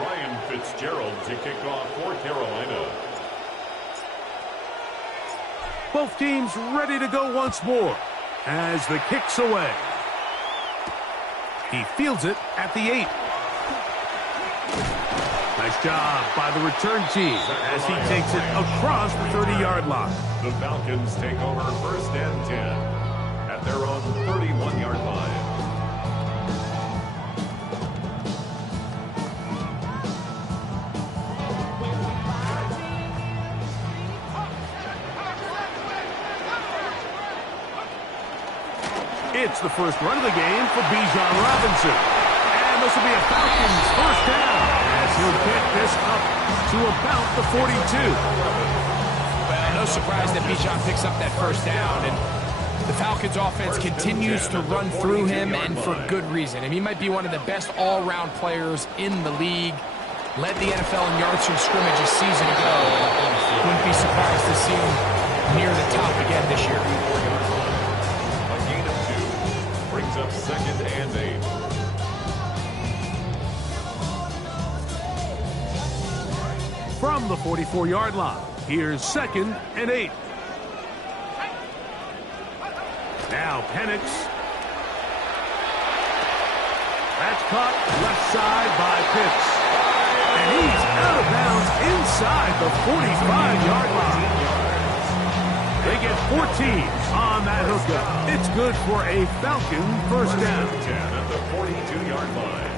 Ryan Fitzgerald to kick off for Carolina. Both teams ready to go once more as the kick's away. He fields it at the 8. Nice job by the return team as he takes it across the 30-yard line. The Falcons take over 1st and 10 at their own 31-yard line. It's the first run of the game for Bijan Robinson. And this will be a Falcons first down as he'll get this up to about the 42. Well, no surprise that Bijan picks up that first down, and the Falcons offense continues to run through him, and for good reason. I mean, he might be one of the best all-around players in the league. Led the NFL in yards from scrimmage a season ago. Wouldn't be surprised to see him near the top again this year. Brings up 2nd and 8. From the 44-yard line, here's 2nd and 8. Now Penix. That's caught left side by Pitts. And he's out of bounds inside the 45-yard line. They get 14 on that hookup. It's good for a Falcon first down. 10 at the 42-yard line.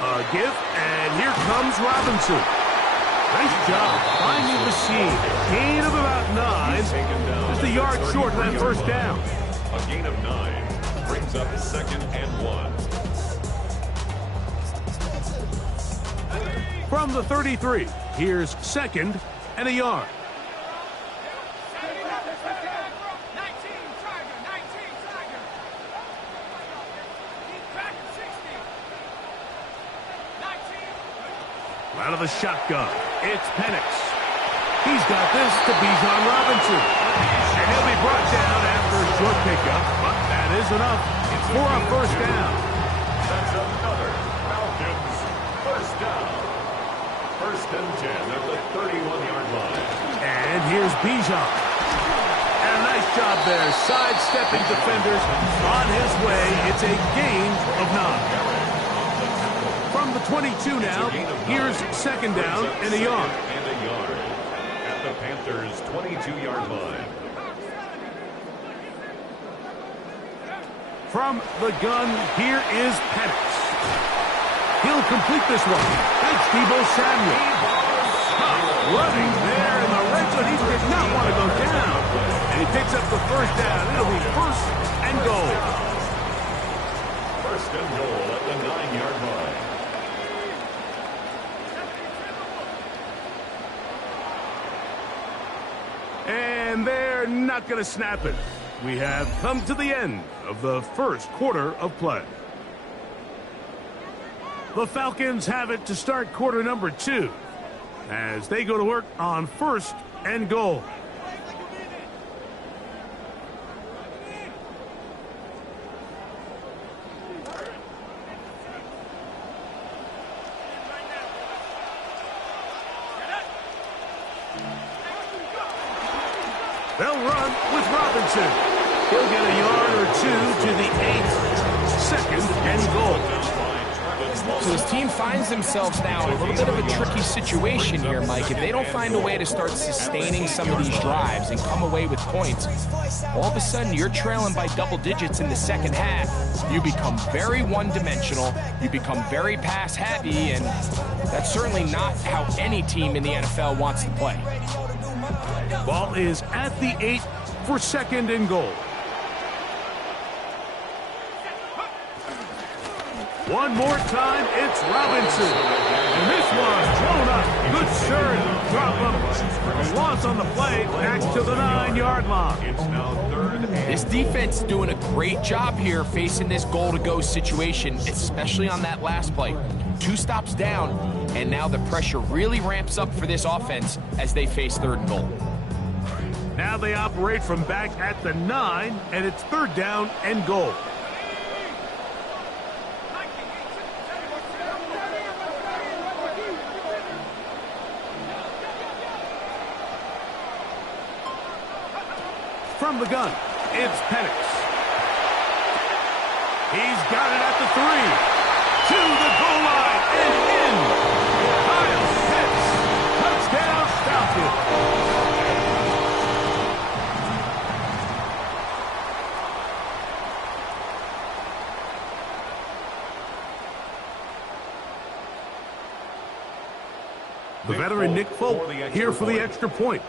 A give, and here comes Robinson. Nice job finding the seam. Gain of about 9. Just a yard short of that first down. A gain of 9 brings up 2nd and 1. From the 33, here's 2nd and a yard. Out of the shotgun, it's Penix. He's got this to Bijan Robinson. And he'll be brought down after a short pickup, but that is enough for a first down. That's another Falcons first down. 1st and 10 at the 31-yard line. And here's Bijan. And a nice job there, sidestepping defenders on his way. It's a gain of 9. From the 22 now, here's 2nd down and a yard. And a yard at the Panthers' 22-yard line. From the gun, here is Penix. He'll complete this one. Thanks, Deebo Samuel. Running there in the red zone. He did not want to go down. And he picks up the first down. It'll be 1st and goal. 1st and goal at the 9-yard line. And they're not going to snap it. We have come to the end of the first quarter of play. The Falcons have it to start quarter number 2 as they go to work on 1st and goal. They'll run with Robinson. He'll get a yard or 2 to the 8. 2nd and goal. So his team finds themselves now in a little bit of a tricky situation here, Mike. If they don't find a way to start sustaining some of these drives and come away with points, all of a sudden you're trailing by double digits in the second half. You become very one-dimensional. You become very pass-heavy, and that's certainly not how any team in the NFL wants to play. Ball is at the 8 for 2nd and goal. One more time, it's Robinson. And this one thrown up. Good surge. Drop him. A loss on the play. Back to the 9-yard line. It's now 3rd and 8. This defense is doing a great job here facing this goal-to-go situation, especially on that last play. 2 stops down, and now the pressure really ramps up for this offense as they face 3rd and goal. Now they operate from back at the 9, and it's 3rd down and goal. From the gun, it's Penix. He's got it at the 3. To the goal line and in. Kyle Pitts. Touchdown, Falcons. The veteran Nick Folk here for the extra point.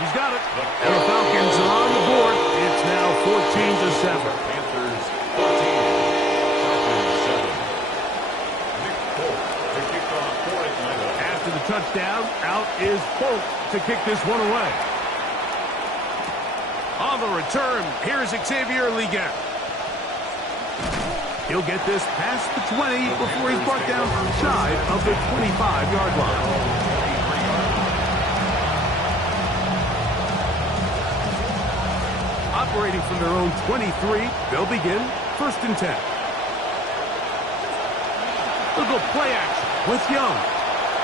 He's got it. And the Falcons are on the board. It's now 14-7. Panthers 14, Falcons 7. Nick Folk to kick off for Atlanta. After the touchdown, out is Folk to kick this one away. On the return, here's Xavier Legette. He'll get this past the 20 before he's brought down shy of the 25-yard line. Operating from their own 23, they'll begin 1st and 10. Look at play action with Young.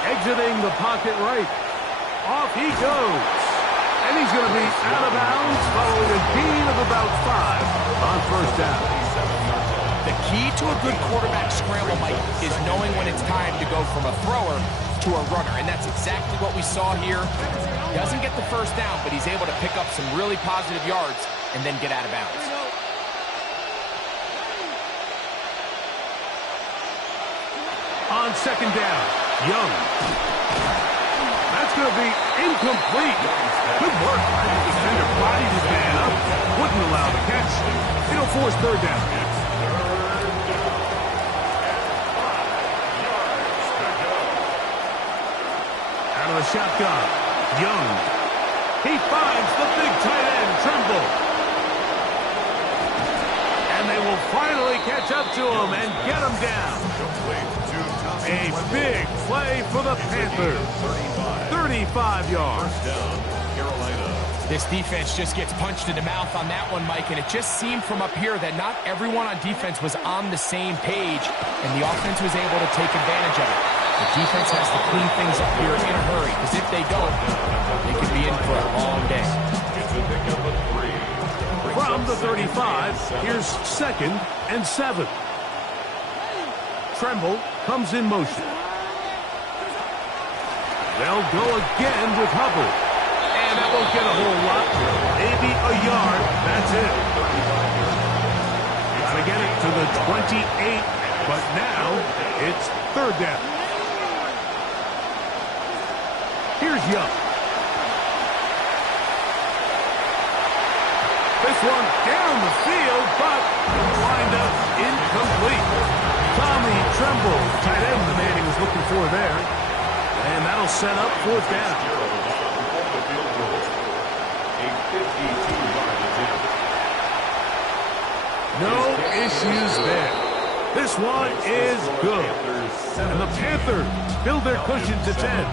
Exiting the pocket right. Off he goes. And he's going to be out of bounds following a gain of about 5 on 1st down. The key to a good quarterback scramble, Mike, is knowing when it's time to go from a thrower to a runner, and that's exactly what we saw here. He doesn't get the 1st down, but he's able to pick up some really positive yards and then get out of bounds. On 2nd down, Young. That's going to be incomplete. Good work. The defender bodied his man up, wouldn't allow the catch. It'll force 3rd down. The shotgun. Young. He finds the big tight end, Tremble. And they will finally catch up to him and get him down. A big play for the Panthers. 35 yards. This defense just gets punched in the mouth on that one, Mike, and it just seemed from up here that not everyone on defense was on the same page, and the offense was able to take advantage of it. The defense has to clean things up here in a hurry, because if they don't, they could be in for a long day. From the 35, here's 2nd and 7. Tremble comes in motion. They'll go again with Hubbard. And that won't get a whole lot. Maybe a yard. That's it. Gotta get it to the 28, but now it's 3rd down. Here's Young. This one down the field, but wind up incomplete. Tommy Tremble, tight end, the man he was looking for there. And that'll set up 4th down. No issues there. This one is good. And the Panthers build their cushion to 10.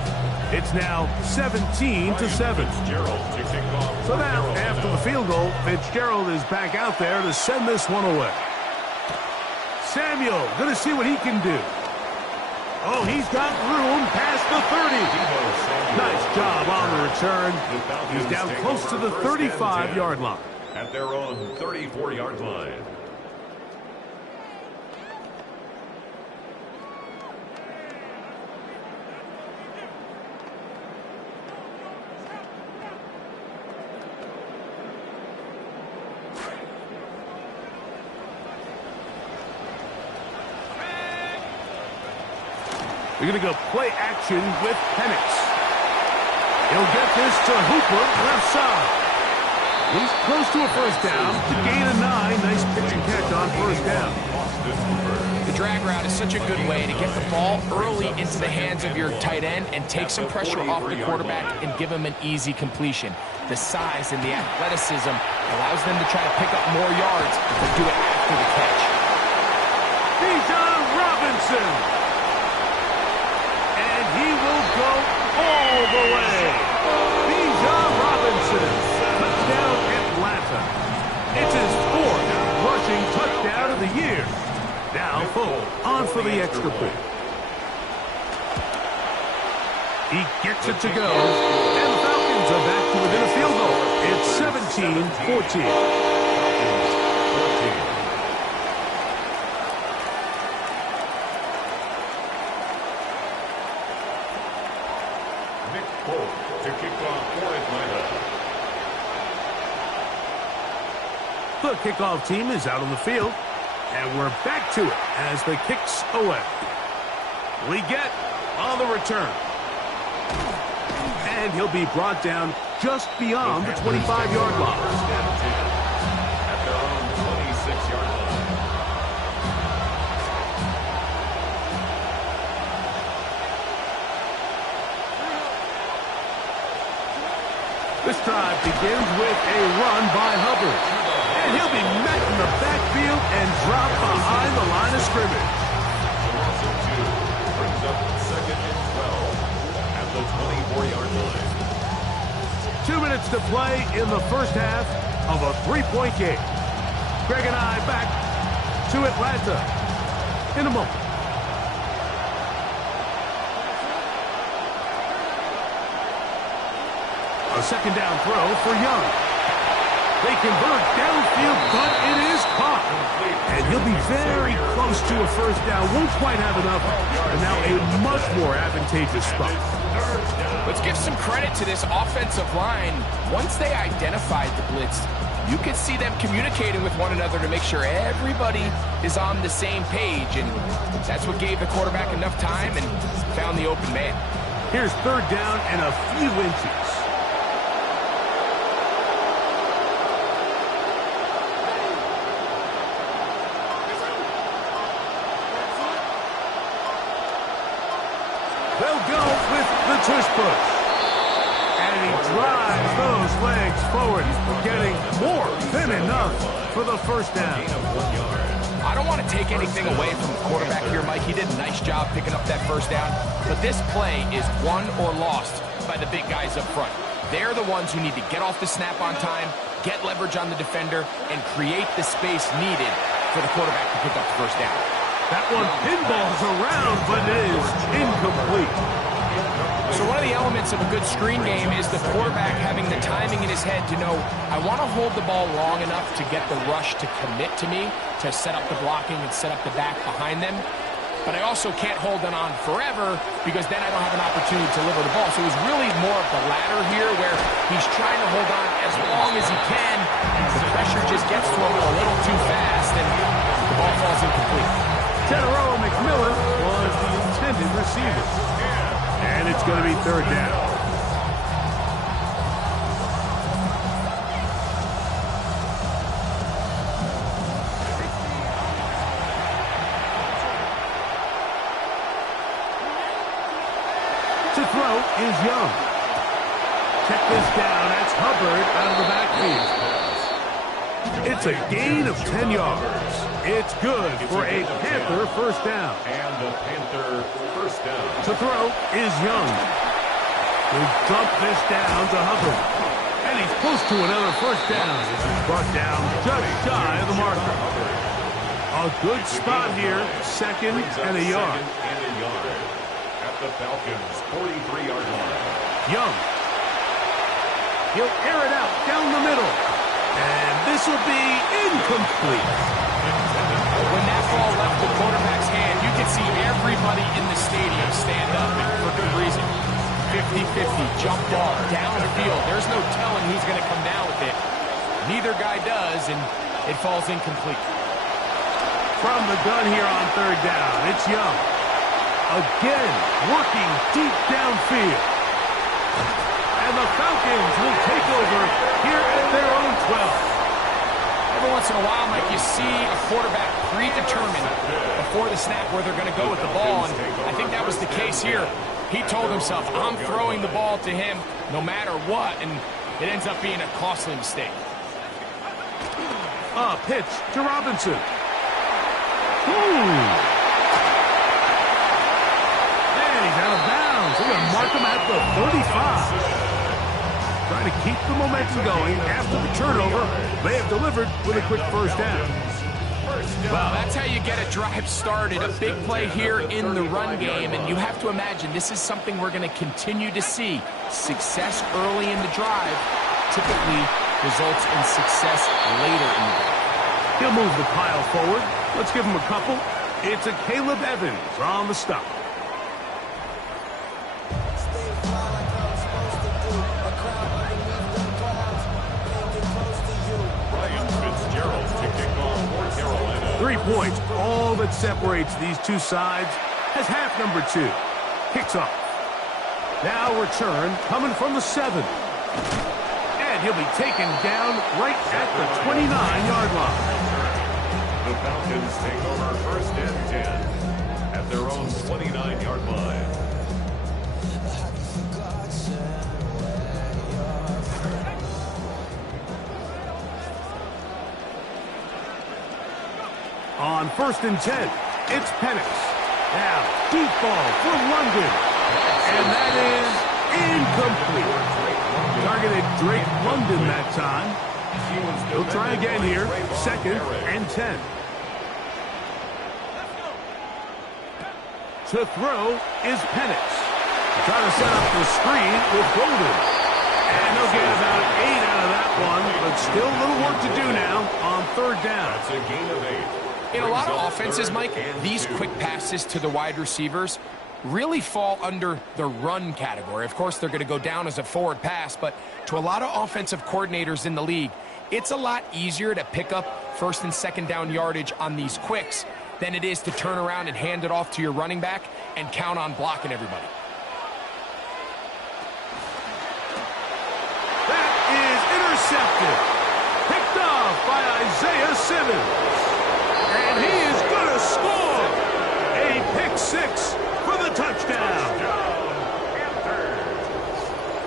It's now 17-7. So now, after the field goal, Fitzgerald is back out there to send this one away. Samuel, going to see what he can do. Oh, he's got room past the 30. Nice job on the return. He's down close to the 35-yard line. At their own 34-yard line. We're going to go play action with Penix. He'll get this to Hooper, left side. He's close to a 1st down to gain a 9. Nice pitch and catch on 1st down. The drag route is such a good way to get the ball early into the hands of your tight end and take some pressure off the quarterback and give him an easy completion. The size and the athleticism allows them to try to pick up more yards, but do it after the catch. Bijan Robinson. And he will go all the way. Bijan Robinson, touchdown Atlanta. It's his 4th rushing touchdown of the year. Now Folk on for the extra point. He gets it to go, and to within a field goal. It's 17-14. Nick Folk to kick off for Atlanta. The kickoff team is out on the field, and we're back to it as the kick's away. Leggett on the return. And he'll be brought down just beyond the 25-yard line. At their own 26-yard line. This drive begins with a run by Hubbard. And he'll be met in the backfield and dropped behind the line of scrimmage. So 2 brings up 2nd and 12 at the 24-yard line. 2 minutes to play in the first half of a 3-point game. Greg and I back to Atlanta in a moment. A second down throw for Young. They convert downfield, but it is caught. And he'll be very close to a first down. Won't quite have enough. And now a much more advantageous spot. Let's give some credit to this offensive line. Once they identified the blitz, you could see them communicating with one another to make sure everybody is on the same page. And that's what gave the quarterback enough time and found the open man. Here's third down and a few inches. They'll go with the tush push. And he drives those legs forward, getting more than enough for the first down. I don't want to take anything away from the quarterback here, Mike. He did a nice job picking up that first down. But this play is won or lost by the big guys up front. They're the ones who need to get off the snap on time, get leverage on the defender, and create the space needed for the quarterback to pick up the first down. That one pinballs around, but it is incomplete. So one of the elements of a good screen game is the quarterback having the timing in his head to know, I want to hold the ball long enough to get the rush to commit to me, to set up the blocking and set up the back behind them. But I also can't hold it on forever because then I don't have an opportunity to deliver the ball. So it was really more of the latter here where he's trying to hold on as long as he can. The pressure just gets to him a little too fast and the ball falls incomplete. Teteroa McMillan was the intended receiver. And it's going to be third down. To throw is Young. Check this down. That's Hubbard out of the backfield. It's a gain of 10 yards. It's good for a Panther first down. And the Panther first down. To throw is Young. He'll dump this down to Hubbard. And he's close to another first down. This is brought down just shy of the marker. A good spot here. Second and a yard. At the Falcons' 43-yard line. Young. He'll air it out down the middle. And this will be incomplete. When that ball left the quarterback's hand, you could see everybody in the stadium stand up, and for good reason. 50-50, jump ball, downfield. There's no telling who's going to come down with it. Neither guy does, and it falls incomplete. From the gun here on third down, it's Young. Again, working deep downfield. And the Falcons will take over here at their own 12. Every once in a while, Mike, you see a quarterback predetermined before the snap where they're going to go with the ball, and I think that was the case here. He told himself, I'm throwing the ball to him no matter what, and it ends up being a costly mistake. A pitch to Robinson. Ooh. And he's out of bounds. They're going to mark him at the 35. Trying to keep the momentum going after the turnover. They have delivered with a quick first down. Well, that's how you get a drive started. A big play here in the run game, and you have to imagine this is something we're going to continue to see. Success early in the drive typically results in success later in the drive. He'll move the pile forward. Let's give him a couple. It's a Caleb Evans on the stop. Ryan Fitzgerald to kick off for Carolina. 3 points, all that separates these two sides, as half number 2 kicks off. Now return coming from the 7. And he'll be taken down right at the 29-yard line. The Falcons take over 1st and 10 at their own 29-yard line. On 1st and 10, it's Penix. Now, deep ball for London. And that is incomplete. Targeted Drake London that time. He'll try again here. 2nd and 10. To throw is Penix. Trying to set up the screen with Golden. And they'll get about 8 out of that one, but still a little work to do now on 3rd down. That's a gain of 8. In a lot of offenses, Mike, these quick passes to the wide receivers really fall under the run category. Of course, they're going to go down as a forward pass, but to a lot of offensive coordinators in the league, it's a lot easier to pick up 1st and 2nd down yardage on these quicks than it is to turn around and hand it off to your running back and count on blocking everybody. That is intercepted. Picked off by Isaiah Simmons. And he is going to score. A pick 6 for the touchdown.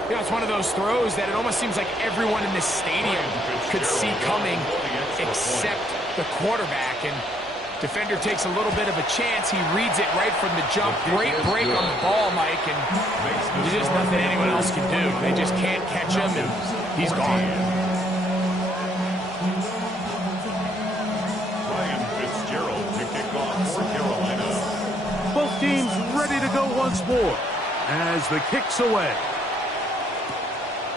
You know, it's one of those throws that it almost seems like everyone in this stadium could see coming except the quarterback. And defender takes a little bit of a chance. He reads it right from the jump. Great break on the ball, Mike, and there's just nothing anyone else can do. They just can't catch him, and he's gone. Both teams ready to go once more as the kick's away.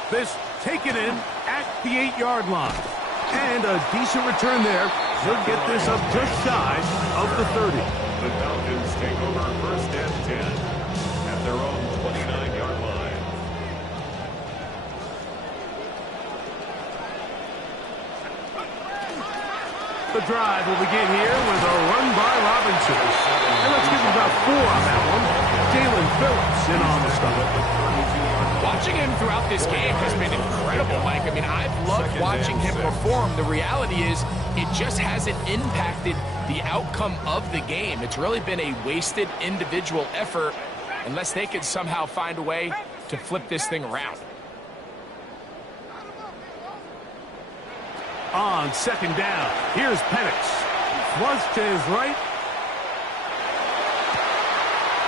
This taken in at the 8-yard line. And a decent return there. He'll get this up just shy of the 30. The Falcons take over 1st and 10 at their own 29-yard line. The drive will begin here with a run by Robinson. And let's give him about 4 on that one. Jalen Phillips in on the stop. Watching him throughout this game has been incredible, Mike. I mean, I've loved watching him perform. The reality is it just hasn't impacted the outcome of the game. It's really been a wasted individual effort unless they can somehow find a way to flip this thing around. On 2nd down, here's Penix. Flush to his right.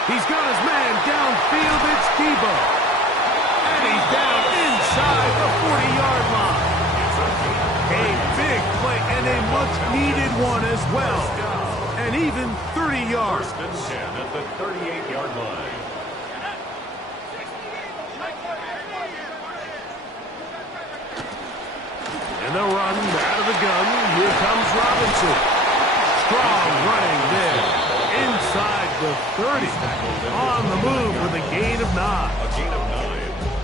He's got his man downfield. It's Debo. And he's down inside the 40-yard line. A big play and a much-needed one as well. And even 30 yards. 1st and 10 at the 38-yard line. And they'll run out of the gun. Here comes Robinson. Strong running there. Inside the 30. On the move with a gain of 9. A gain of 9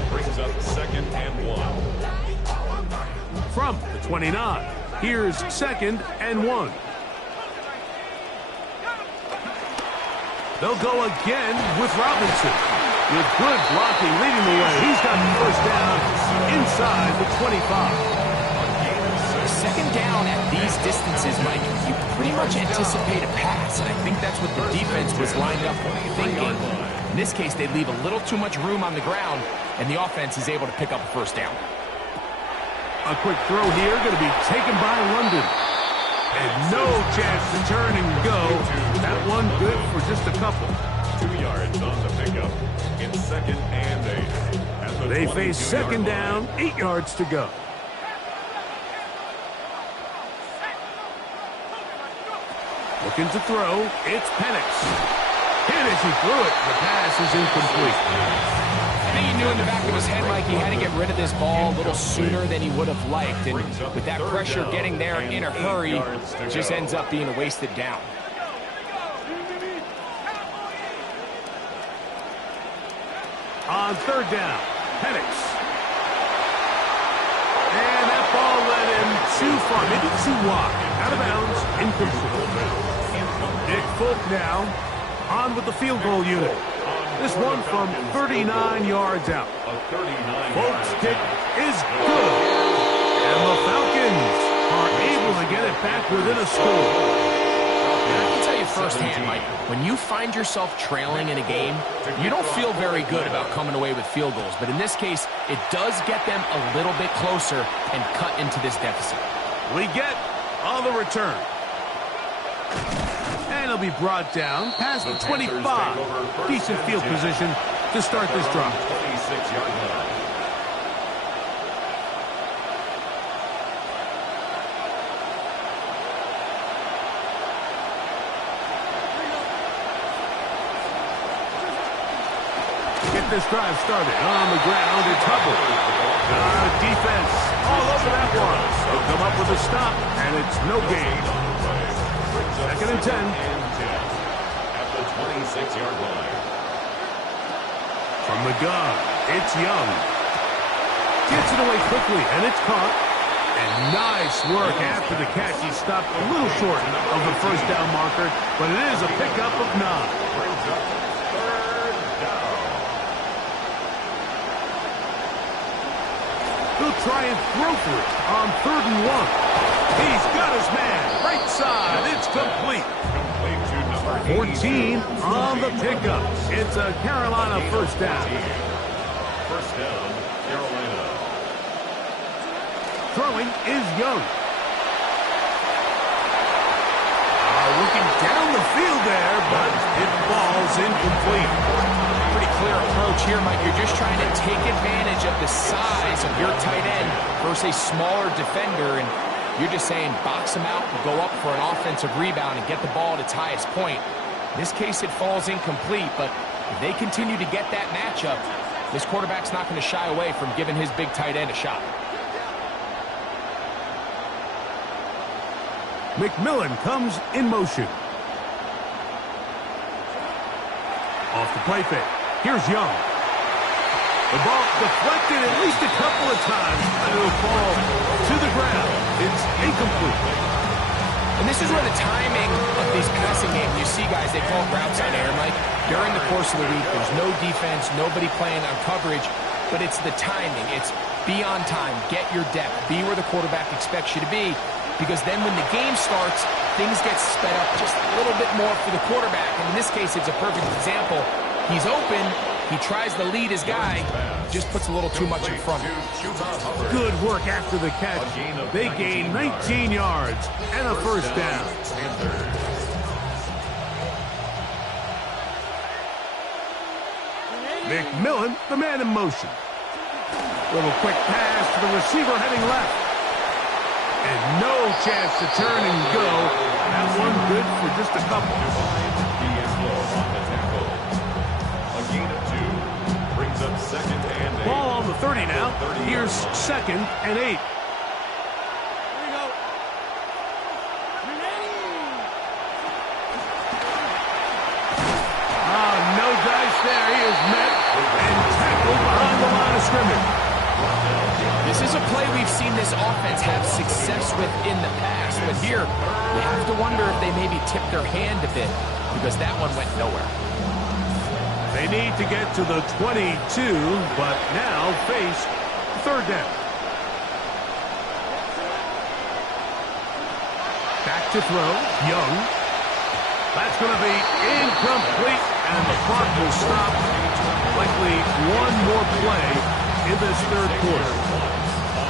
brings up 2nd and 1. From the 29, here's 2nd and 1. They'll go again with Robinson. With good blocking leading the way. He's got the 1st down inside the 25. 2nd down at these distances, Mike, you pretty much anticipate a pass, and I think that's what the defense was lined up thinking. In this case, they leave a little too much room on the ground, and the offense is able to pick up a 1st down. A quick throw here, going to be taken by London. And no chance to turn and go. That one good for just a couple. 2 yards on the pickup in 2nd and 8. They face 2nd down, 8 yards to go. Looking to throw. It's Penix. Hit as he threw it. The pass is incomplete. I think he knew in the back of his head, Mike, he had to get rid of this ball a little sooner than he would have liked. And with that pressure getting there in a hurry, it just ends up being a wasted down. On third down, Penix. And that ball led him too far, maybe too wide. Out of bounds, incomplete. Nick Folk now on with the field goal unit. This one from 39 yards out. Folk's kick is good. And the Falcons are able to get it back within a score. And I can tell you firsthand, Mike, when you find yourself trailing in a game, you don't feel very good about coming away with field goals. But in this case, it does get them a little bit closer and cut into this deficit. We get on the return. And it'll be brought down past the 25. Decent field position to start this drive. 26-yard line. Get this drive started. On the ground, it's Hubbard. Defense all over that one. They'll come up with a stop, and it's no gain. Second and 10. At the 26-yard line. From the gun, it's Young. Gets it away quickly, and it's caught. And nice work after the catch. He stopped a little short of the first down marker, but it is a pickup of 9. Brings up third down. He'll try and throw for it on 3rd and 1. He's got his man. Right side. It's complete. Complete to number 14 on the pickup. It's a Carolina first down. First down, Carolina. Throwing is Young. Looking down the field there, but it falls incomplete. Pretty clear approach here, Mike. You're just trying to take advantage of the size of your tight end versus a smaller defender, and you're just saying box him out and go up for an offensive rebound and get the ball at its highest point. In this case, it falls incomplete, but if they continue to get that matchup, this quarterback's not going to shy away from giving his big tight end a shot. McMillan comes in motion. Off the play fake. Here's Young. The ball deflected at least a couple of times, and it'll fall to the ground. It's incomplete. And this is where the timing of these passing games, you see guys, they call routes on air, Mike. During the course of the week, there's no defense, nobody playing on coverage, but it's the timing. It's be on time, get your depth, be where the quarterback expects you to be, because then when the game starts, things get sped up just a little bit more for the quarterback. And in this case, it's a perfect example. He's open. He tries to lead his guy, just puts a little too much in front of him. Good work after the catch. They gain 19 yards and a first down. McMillan, the man in motion. Little quick pass to the receiver heading left. And no chance to turn and go. That one good for just a couple. Second and 8. Ball on the 30 now. Here's 2nd and 8. No dice there. He is met and tackled behind the line of scrimmage. This is a play we've seen this offense have success with in the past, but here you have to wonder if they maybe tipped their hand a bit because that one went nowhere. They need to get to the 22, but now face 3rd down. Back to throw, Young. That's going to be incomplete, and the clock will stop. Likely one more play in this 3rd quarter.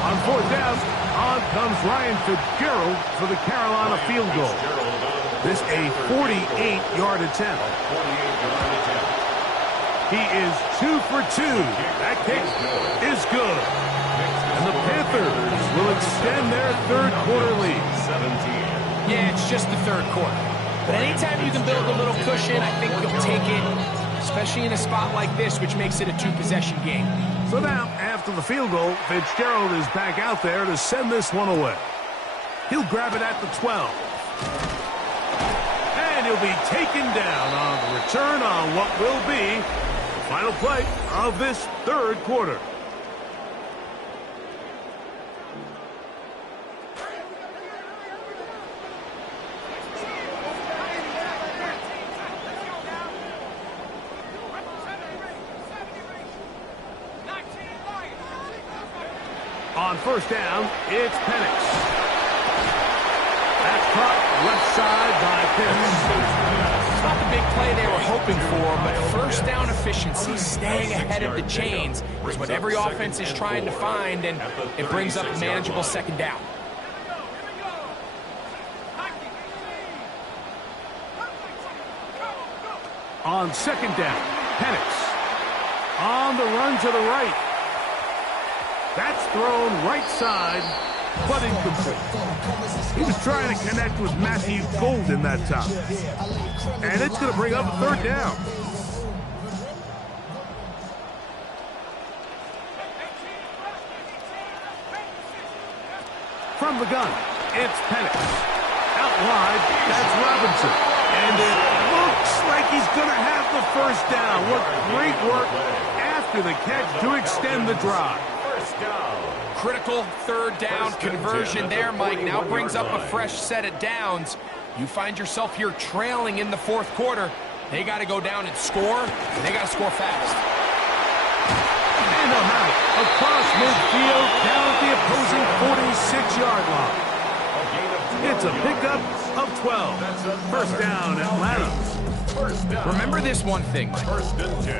On 4th down, on comes Ryan Fitzgerald for the Carolina field goal. This a 48-yard attempt. He is 2 for 2. That kick is good. And the Panthers will extend their 3rd quarter lead. 17. Yeah, it's just the 3rd quarter. But anytime you can build a little cushion, I think you'll take it, especially in a spot like this, which makes it a two-possession game. So now, after the field goal, Fitzgerald is back out there to send this one away. He'll grab it at the 12. And he'll be taken down on the return on what will be the final play of this third quarter. On first down, it's Penix. That's caught left side by Pitts. It's not the big play they were hoping for, but first down efficiency, staying ahead of the chains, is what every offense is trying to find, and it brings up a manageable second down. On second down, Penix. On the run to the right. That's thrown right side, but incomplete. He was trying to connect with Matthew Golden that time. And it's going to bring up a third down. From the gun, it's Penix. Out wide, that's Robinson. And it looks like he's going to have the first down. What great work after the catch to extend the drive. Critical third down conversion there, Mike. Now brings up a fresh set of downs. You find yourself here trailing in the fourth quarter. They got to go down and score, and they got to score fast. And they'll have it across midfield down at the opposing 46-yard line. It's a pickup of 12. First down, Atlanta. Remember this one thing, Mike.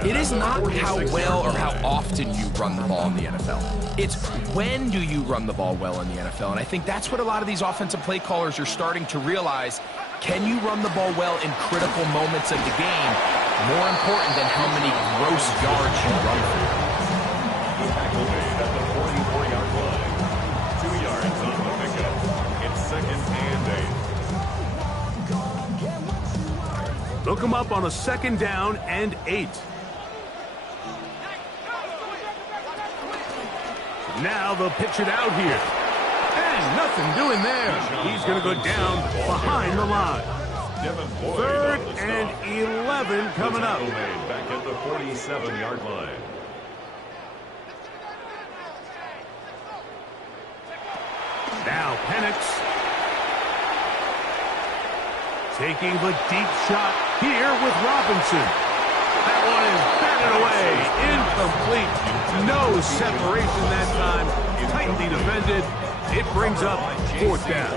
It is not how well or how often you run the ball in the NFL. It's when do you run the ball well in the NFL. And I think that's what a lot of these offensive play callers are starting to realize. Can you run the ball well in critical moments of the game? More important than how many gross yards you run for. Tackle made at the 44-yard line. 2 yards on the pickup. It's second and 8. Look him up on a second down and 8. Now they'll pitch it out here. And nothing doing there. He's going to go down behind the line. Third and 11 coming up. Back at the 47-yard line. Now Penix. Taking the deep shot here with Robinson. That one is batted away. Incomplete. No separation that time. Tightly defended. It brings up fourth down.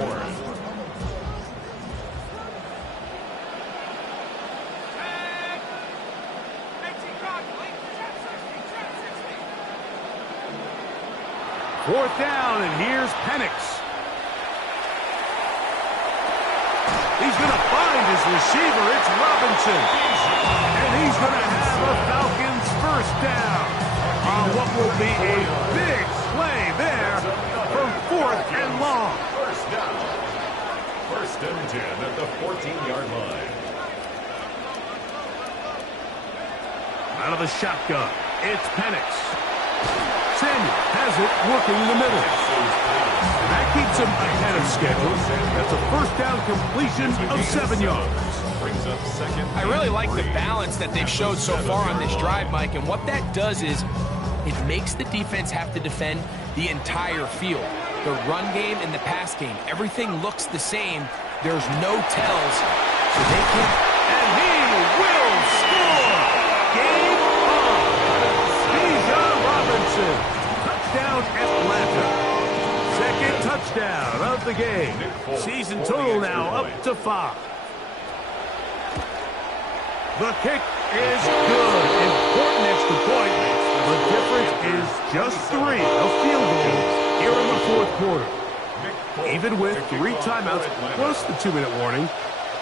Fourth down, and here's Penix. He's going to find his receiver. It's Robinson. And he's going to have a Falcons first down on what will be a big play there from fourth and long. First down. First and 10 at the 14-yard line. Out of the shotgun, it's Penix. Samuel has it working in the middle. That keeps him ahead of schedule. That's a first down completion of 7 yards. I really like the balance that they've showed so far on this drive, Mike, and what that does is it makes the defense have to defend the entire field. The run game and the pass game, everything looks the same. There's no tells, so they can... And he will score! Game on! Bijan Robinson. Touchdown, Atlanta. Second touchdown of the game. Season total now up to 5. The kick is good. Important extra point. The difference is just 3. A field goal here in the fourth quarter. Even with 3 timeouts plus the 2-minute warning,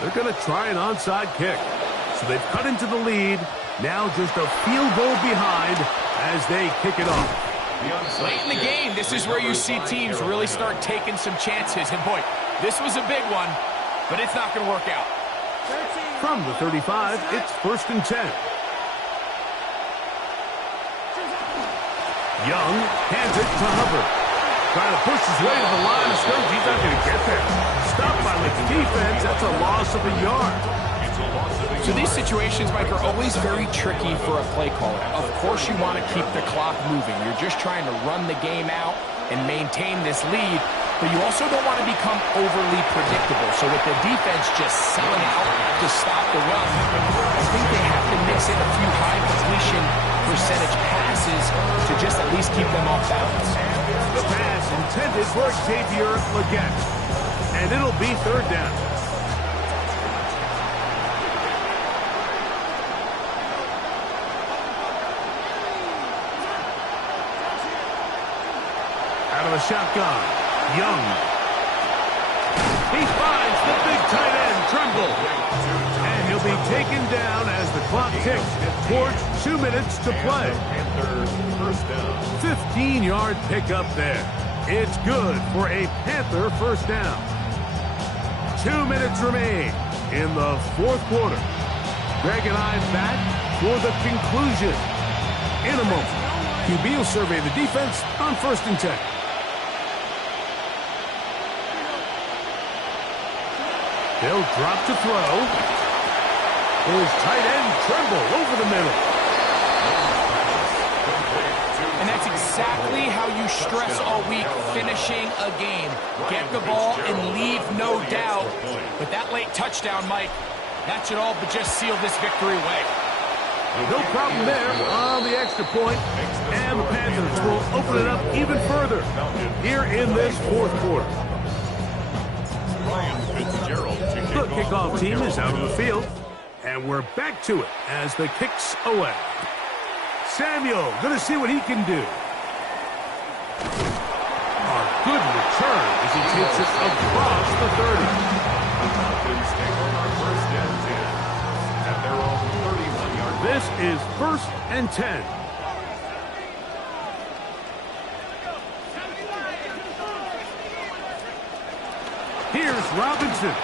they're going to try an onside kick. So they've cut into the lead. Now just a field goal behind as they kick it off. Late in the game, this is where you see teams really start taking some chances. And boy, this was a big one, but it's not going to work out. From the 35, it's 1st and 10. Young hands it to Hubbard. Trying to push his way to the line of scrimmage. He's not going to get there. Stopped by the defense. That's a loss of a yard. So these situations, Mike, are always very tricky for a play caller. Of course you want to keep the clock moving. You're just trying to run the game out and maintain this lead, but you also don't want to become overly predictable. So with the defense just selling out to stop the run, I think they have to mix in a few high completion percentage passes to just at least keep them off balance. The pass intended for Xavier Legette. And it'll be 3rd down. Out of the shotgun, Young. He finds the big tight end, Tremble. And he'll be taken down as the clock ticks towards 2 minutes to play. 15-yard pickup there. It's good for a Panther 1st down. 2 minutes remain in the 4th quarter. Greg and I back for the conclusion in a moment. QB will survey the defense on 1st and 10. They'll drop to throw. His tight end, Tremble, over the middle. And that's exactly how you stress all week, finishing a game. Get the ball and leave no doubt. But that late touchdown, Mike, that should all but just seal this victory away. No problem there on the extra point. And the Panthers will open it up even further here in this 4th quarter. The kickoff team is out on the field, and we're back to it as the kick's away. Samuel going to see what he can do. A good return as he takes it across the 30. This is 1st and 10. Here's Robinson.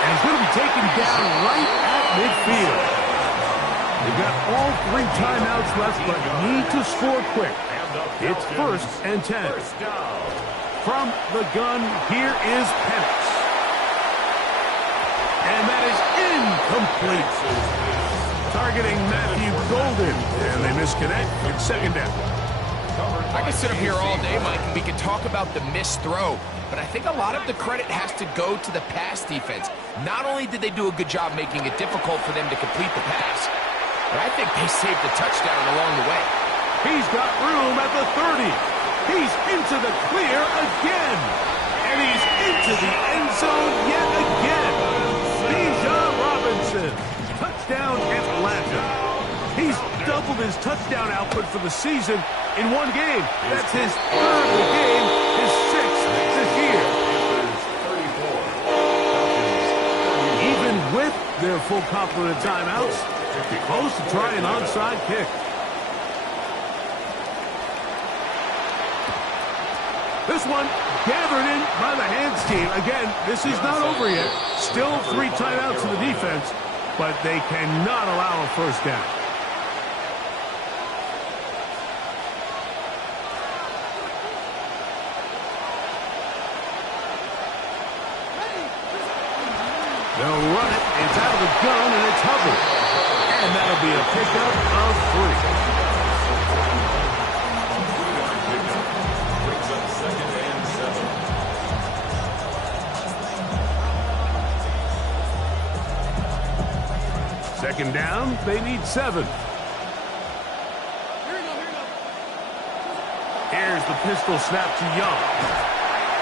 And he's going to be taken down right at midfield. They've got all 3 timeouts left, but need to score quick. It's 1st and 10. From the gun, here is Penix. And that is incomplete. Targeting Matthew Golden. And they misconnect. It's 2nd down. I could sit up here all day, Mike, and we could talk about the missed throw, but I think a lot of the credit has to go to the pass defense. Not only did they do a good job making it difficult for them to complete the pass, but I think they saved the touchdown along the way. He's got room at the 30. He's into the clear again. And he's into the end zone yet again. Bijan Robinson. Touchdown Atlanta. He's doubled his touchdown output for the season in one game. That's his 3rd of the game, his 6th this year. Even with their full complement of timeouts, close to try an onside kick. This one gathered in by the hands team. Again, this is not over yet. Still 3 timeouts in the defense, but they cannot allow a 1st down. They'll run it. It's out of the gun, and it's Hubbard. And that'll be a pickup of 3. 2nd down, they need 7. Here's the pistol snap to Young.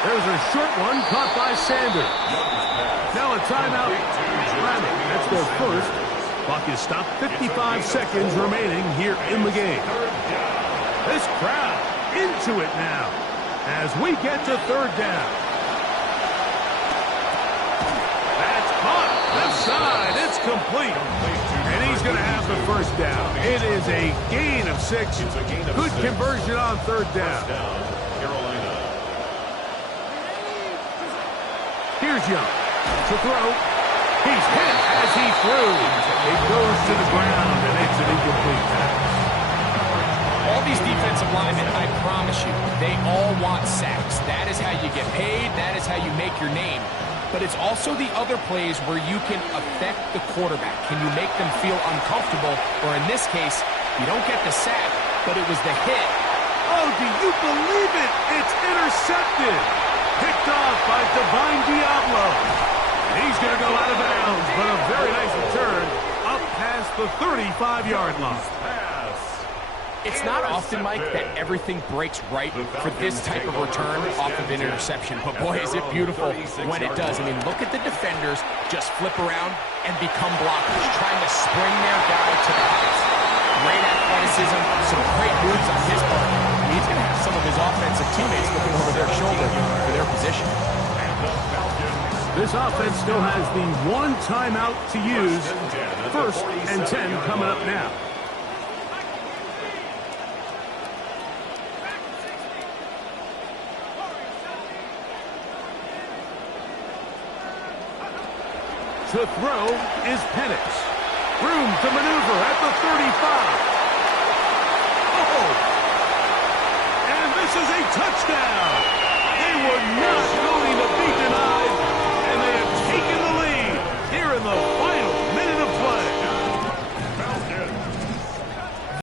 There's a short one caught by Sanders. Now a timeout. That's their 1st. Clock is stopped. 55 seconds remaining here in the game. This crowd into it now as we get to 3rd down. That's caught. Left side. It's complete. And he's going to have the 1st down. It is a gain of 6. Good conversion on 3rd down. Here's Raiders young. To throw. He's hit as he threw. It goes to the ground, and it's an incomplete pass. All these defensive linemen, I promise you, they all want sacks. That is how you get paid. That is how you make your name. But it's also the other plays where you can affect the quarterback. Can you make them feel uncomfortable? Or in this case, you don't get the sack, but it was the hit. Oh, do you believe it? It's intercepted. Picked off by Divine Diablo. He's going to go out of bounds, but a very nice return up past the 35-yard line. It's not often, Mike, that everything breaks right for this type of return off of an interception. But, boy, is it beautiful when it does. I mean, look at the defenders just flip around and become blockers, trying to spring their guy to the house. Great athleticism, some great moves on his part. He's going to have some of his offensive teammates looking over their shoulder for their position. This offense still has the one timeout to use. 1st and 10 coming up now. To throw is Penix. Room to maneuver at the 35. Oh! And this is a touchdown!